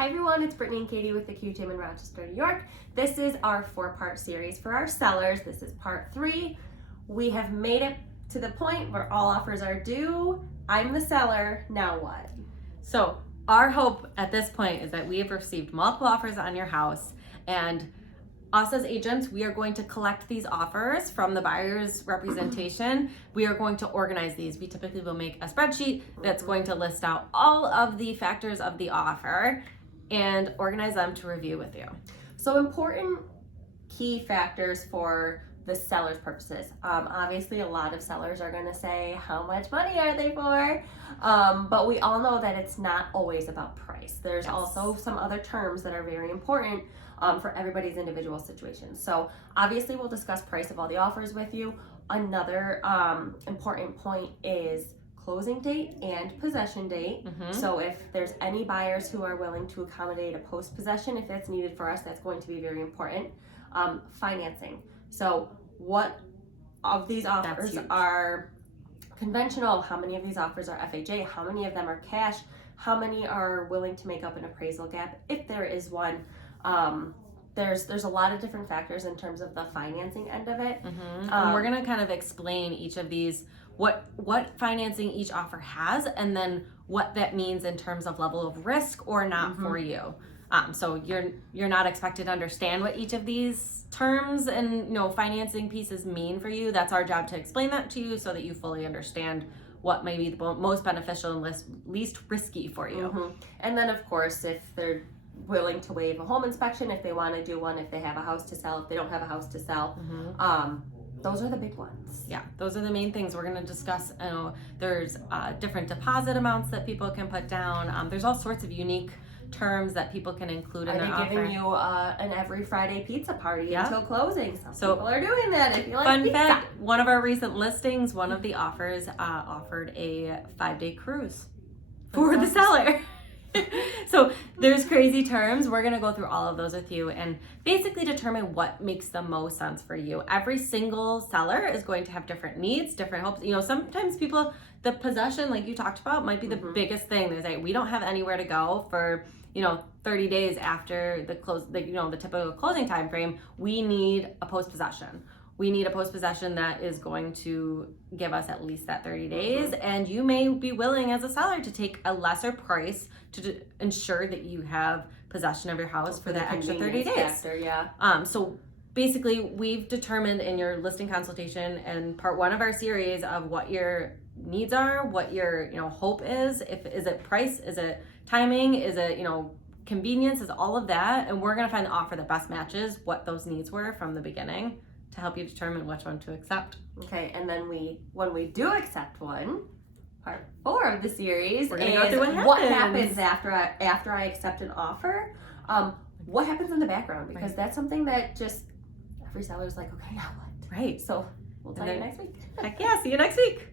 Hi everyone, it's Brittany and Katie with the QTeam in Rochester, New York. This is our 4-part series for our sellers. This is part 3. We have made it to the point where all offers are due. I'm the seller, now what? So our hope at this point is that we have received multiple offers on your house, and us as agents, we are going to collect these offers from the buyer's representation. We are going to organize these. We typically will make a spreadsheet that's going to list out all of the factors of the offer and organize them to review with you. So important key factors for the seller's purposes. Obviously, a lot of sellers are going to say, how much money are they for? But we all know that it's not always about price. There's also some other terms that are very important for everybody's individual situation. So obviously, we'll discuss price of all the offers with you. Another important point is closing date and possession date. So if there's any buyers who are willing to accommodate a post-possession, if that's needed for us, that's going to be very important. Financing. So what of these offers are conventional? How many of these offers are FHA? How many of them are cash? How many are willing to make up an appraisal gap, if there is one? There's a lot of different factors in terms of the financing end of it. And we're gonna kind of explain each of these, what financing each offer has, and then what that means in terms of level of risk or not for you. So you're not expected to understand what each of these terms and financing pieces mean for you. That's our job to explain that to you so that you fully understand what may be the most beneficial and least risky for you. And then of course, if they're willing to waive a home inspection, if they want to do one, if they have a house to sell, if they don't have a house to sell, those are the big ones. Yeah, those are the main things we're going to discuss. There's different deposit amounts that people can put down. There's all sorts of unique terms that people can include in their offer. Are they giving you an every Friday pizza party until closing? Some people are doing that if you like fun pizza. Fact, one of our recent listings, one of the offers offered a 5-day cruise for the seller. So there's crazy terms. We're going to go through all of those with you and basically determine what makes the most sense for you. Every single seller is going to have different needs, different hopes. Sometimes people, the possession, like you talked about, might be the biggest thing. They say, we don't have anywhere to go for 30 days after the close, the typical closing time frame. We need a post-possession. We need a post-possession that is going to give us at least that 30 days. And you may be willing as a seller to take a lesser price to ensure that you have possession of your house for that extra 30 days. Factor, So basically, we've determined in your listing consultation and part 1 of our series of what your needs are, what your hope is. Is it price? Is it timing? Is it convenience? Is all of that? And we're gonna find the offer that best matches what those needs were from the beginning to help you determine which one to accept. Okay, and then when we do accept one, part 4 of the series, we're gonna go through what happens after I accept an offer. What happens in the background? Because that's something that just every seller's like, okay, now what? Right. So we'll tell you next week. Heck yeah, see you next week.